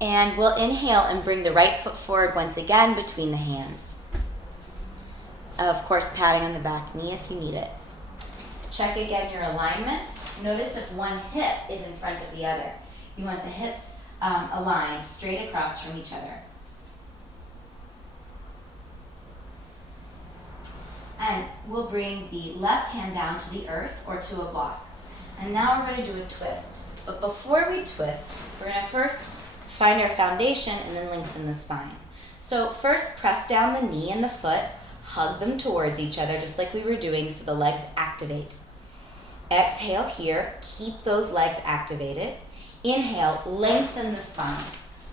And we'll inhale and bring the right foot forward once again between the hands. Of course, patting on the back knee if you need it. Check again your alignment. Notice if one hip is in front of the other. You want the hips aligned straight across from each other. And we'll bring the left hand down to the earth or to a block. And now we're going to do a twist. But before we twist, we're going to first find our foundation and then lengthen the spine. So first press down the knee and the foot, hug them towards each other just like we were doing so the legs activate. Exhale here, keep those legs activated. Inhale, lengthen the spine.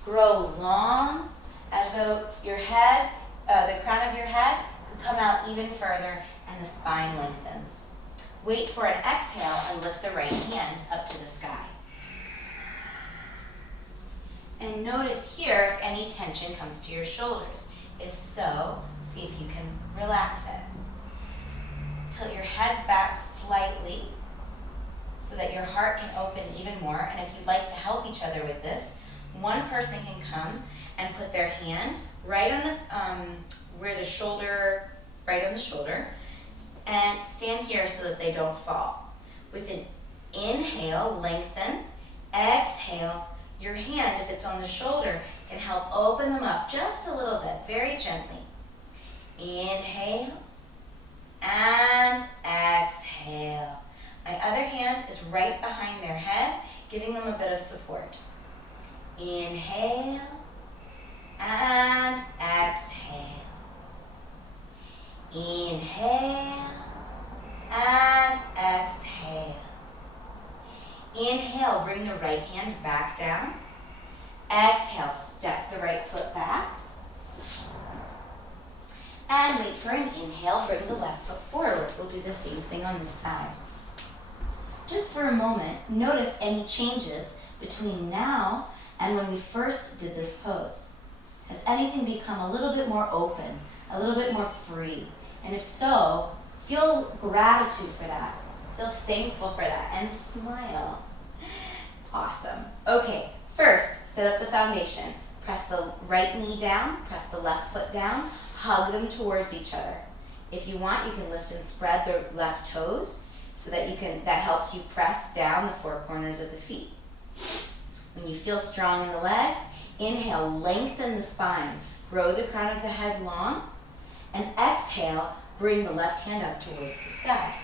Grow long as though your head, the crown of your head could come out even further and the spine lengthens. Wait for an exhale and lift the right hand up to the sky. And notice here if any tension comes to your shoulders. If so, see if you can relax it. Tilt your head back slightly so that your heart can open even more. And if you'd like to help each other with this, one person can come and put their hand right on the right on the shoulder, and stand here so that they don't fall. With an inhale, lengthen. Exhale, your hand, if it's on the shoulder, can help open them up just a little bit, very gently. Inhale and exhale. My other hand is right behind their head, giving them a bit of support. Inhale and exhale. Inhale and exhale. Inhale, bring the right hand back down. Exhale, step the right foot back. And wait for an inhale, bring the left foot forward. We'll do the same thing on this side. Just for a moment, notice any changes between now and when we first did this pose. Has anything become a little bit more open, a little bit more free? And if so, feel gratitude for that. Feel thankful for that and smile. Awesome. Okay, first, set up the foundation. Press the right knee down, press the left foot down, hug them towards each other. If you want, you can lift and spread the left toes so that that helps you press down the four corners of the feet. When you feel strong in the legs, inhale, lengthen the spine, grow the crown of the head long, and exhale, bring the left hand up towards the sky.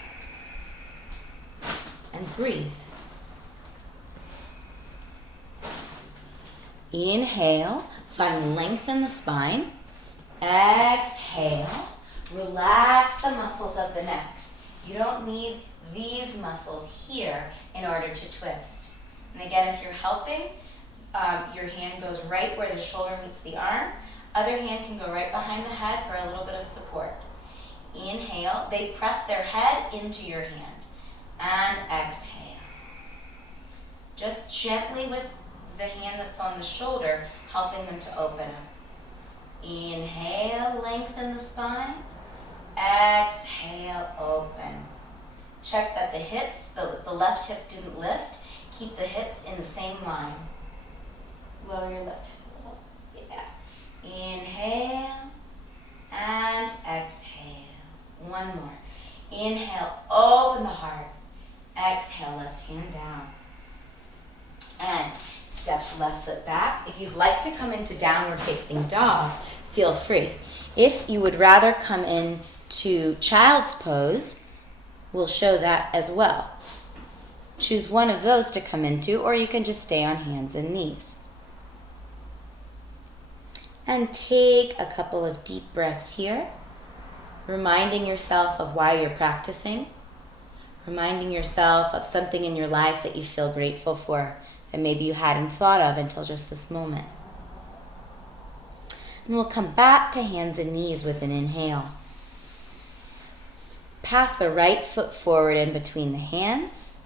And breathe. Inhale, find length in the spine. Exhale, relax the muscles of the neck. You don't need these muscles here in order to twist. And again, if you're helping, your hand goes right where the shoulder meets the arm. Other hand can go right behind the head for a little bit of support. Inhale, they press their head into your hand. And exhale. Just gently with the hand that's on the shoulder, helping them to open up. Inhale, lengthen the spine. Exhale, open. Check that the hips, the left hip didn't lift. Keep the hips in the same line. Lower your left hip a little. Yeah. Inhale and exhale. One more. Inhale, open the heart. Exhale, left hand down. And step left foot back. If you'd like to come into downward facing dog, feel free. If you would rather come into child's pose, we'll show that as well. Choose one of those to come into, or you can just stay on hands and knees. And take a couple of deep breaths here, reminding yourself of why you're practicing, reminding yourself of something in your life that you feel grateful for that maybe you hadn't thought of until just this moment. And we'll come back to hands and knees with an inhale. Pass the right foot forward in between the hands.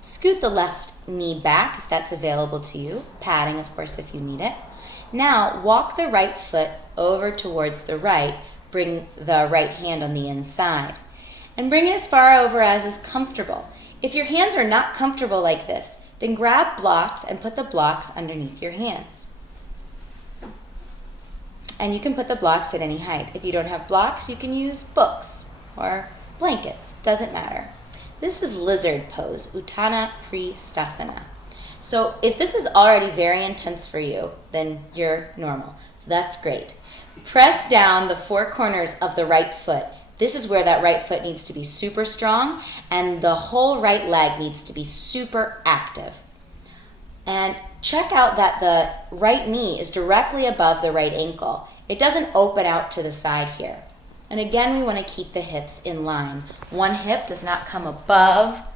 Scoot the left knee back if that's available to you, padding of course if you need it. Now walk the right foot over towards the right, bring the right hand on the inside, and bring it as far over as is comfortable. If your hands are not comfortable like this, then grab blocks and put the blocks underneath your hands. And you can put the blocks at any height. If you don't have blocks, you can use books or blankets. Doesn't matter. This is lizard pose, Uttana Pristhasana. So if this is already very intense for you, then you're normal. So that's great. Press down the four corners of the right foot. This is where that right foot needs to be super strong, and the whole right leg needs to be super active. And check out that the right knee is directly above the right ankle. It doesn't open out to the side here. And again, we want to keep the hips in line. One hip does not come above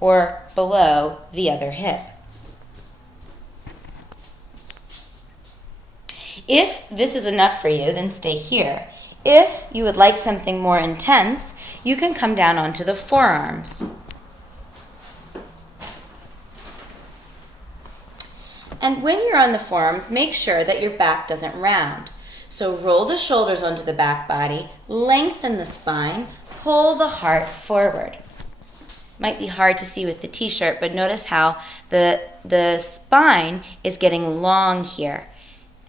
or below the other hip. If this is enough for you, then stay here. If you would like something more intense, you can come down onto the forearms. And when you're on the forearms, make sure that your back doesn't round. So roll the shoulders onto the back body, lengthen the spine, pull the heart forward. Might be hard to see with the t-shirt, but notice how the spine is getting long here.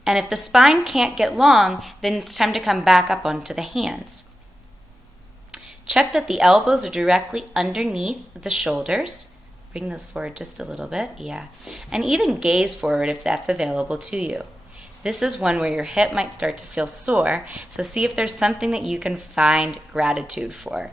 And if the spine can't get long, then it's time to come back up onto the hands. Check that the elbows are directly underneath the shoulders. Bring those forward just a little bit, yeah. And even gaze forward if that's available to you. This is one where your hip might start to feel sore, so see if there's something that you can find gratitude for.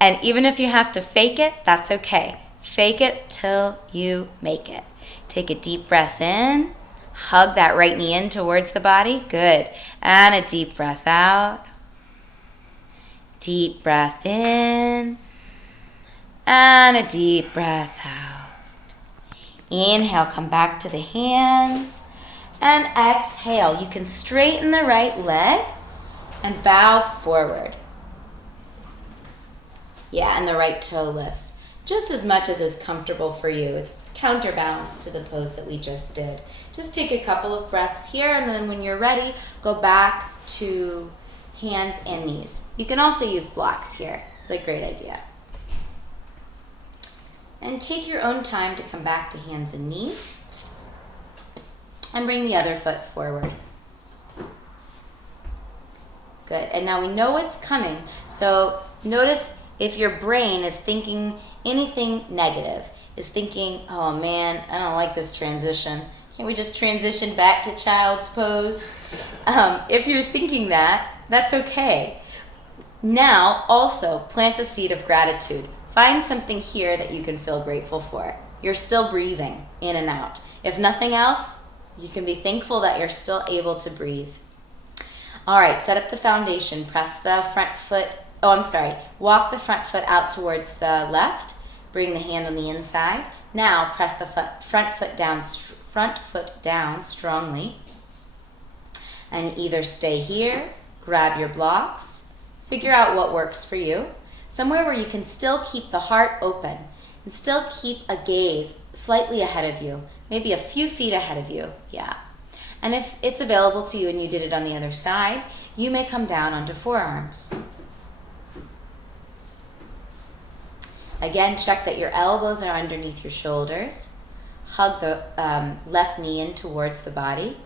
And even if you have to fake it, that's okay. Fake it till you make it. Take a deep breath in. Hug that right knee in towards the body. Good. And a deep breath out. Deep breath in. And a deep breath out. Inhale, come back to the hands. And exhale. You can straighten the right leg and bow forward. Yeah, and the right toe lifts. Just as much as is comfortable for you. It's counterbalance to the pose that we just did. Just take a couple of breaths here, and then when you're ready, go back to hands and knees. You can also use blocks here. It's a great idea. And take your own time to come back to hands and knees. And bring the other foot forward. Good. And now we know what's coming. So notice if your brain is thinking anything negative, is thinking, oh man, I don't like this transition. Can't we just transition back to child's pose? If you're thinking that, that's okay. Now, also, plant the seed of gratitude. Find something here that you can feel grateful for. You're still breathing in and out. If nothing else, you can be thankful that you're still able to breathe. All right, set up the foundation. Press the front foot, walk the front foot out towards the left. Bring the hand on the inside. Now press the front foot down strongly. And either stay here, grab your blocks, figure out what works for you. Somewhere where you can still keep the heart open and still keep a gaze slightly ahead of you, maybe a few feet ahead of you, yeah. And if it's available to you and you did it on the other side, you may come down onto forearms. Again, check that your elbows are underneath your shoulders. Hug the left knee in towards the body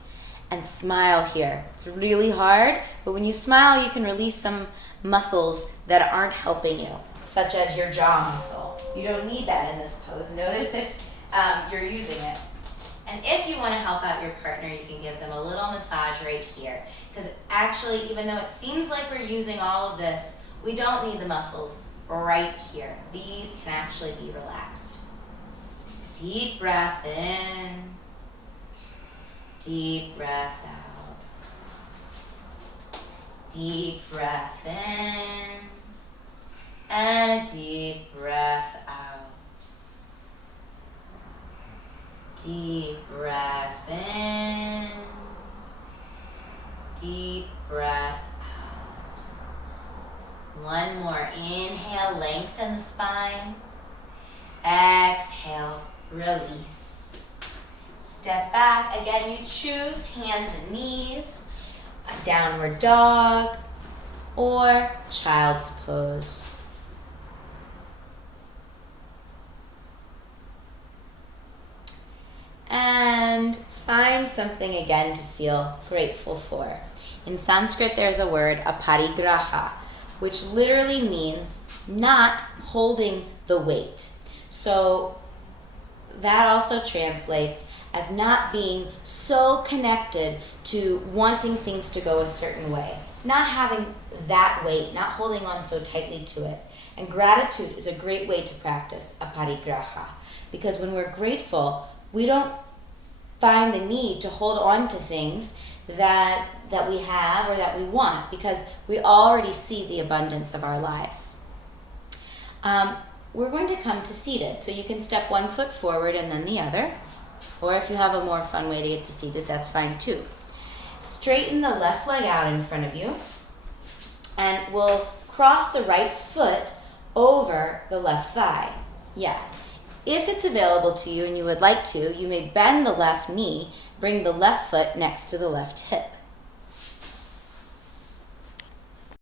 and smile here. It's really hard, but when you smile, you can release some muscles that aren't helping you, such as your jaw muscle. You don't need that in this pose. Notice if you're using it. And if you want to help out your partner, you can give them a little massage right here. Because actually, even though it seems like we're using all of this, we don't need the muscles right here. These can actually be relaxed. Deep breath in. Deep breath out. Deep breath in. And a deep breath out. Deep breath in. Deep breath out. One more. Inhale, lengthen the spine. Exhale, release. Step back. Again, you choose hands and knees, a downward dog, or child's pose. And find find something again to feel grateful for. In Sanskrit, there's a word, Aparigraha, which literally means not holding the weight. So that also translates as not being so connected to wanting things to go a certain way, not having that weight, not holding on so tightly to it. And gratitude is a great way to practice Aparigraha, because when we're grateful, we don't find the need to hold on to things that we have or that we want, because we already see the abundance of our lives. We're going to come to seated, so you can step one foot forward and then the other, or if you have a more fun way to get to seated, that's fine too. Straighten the left leg out in front of you, and we'll cross the right foot over the left thigh. Yeah. If it's available to you and you would like to, you may bend the left knee, bring the left foot next to the left hip.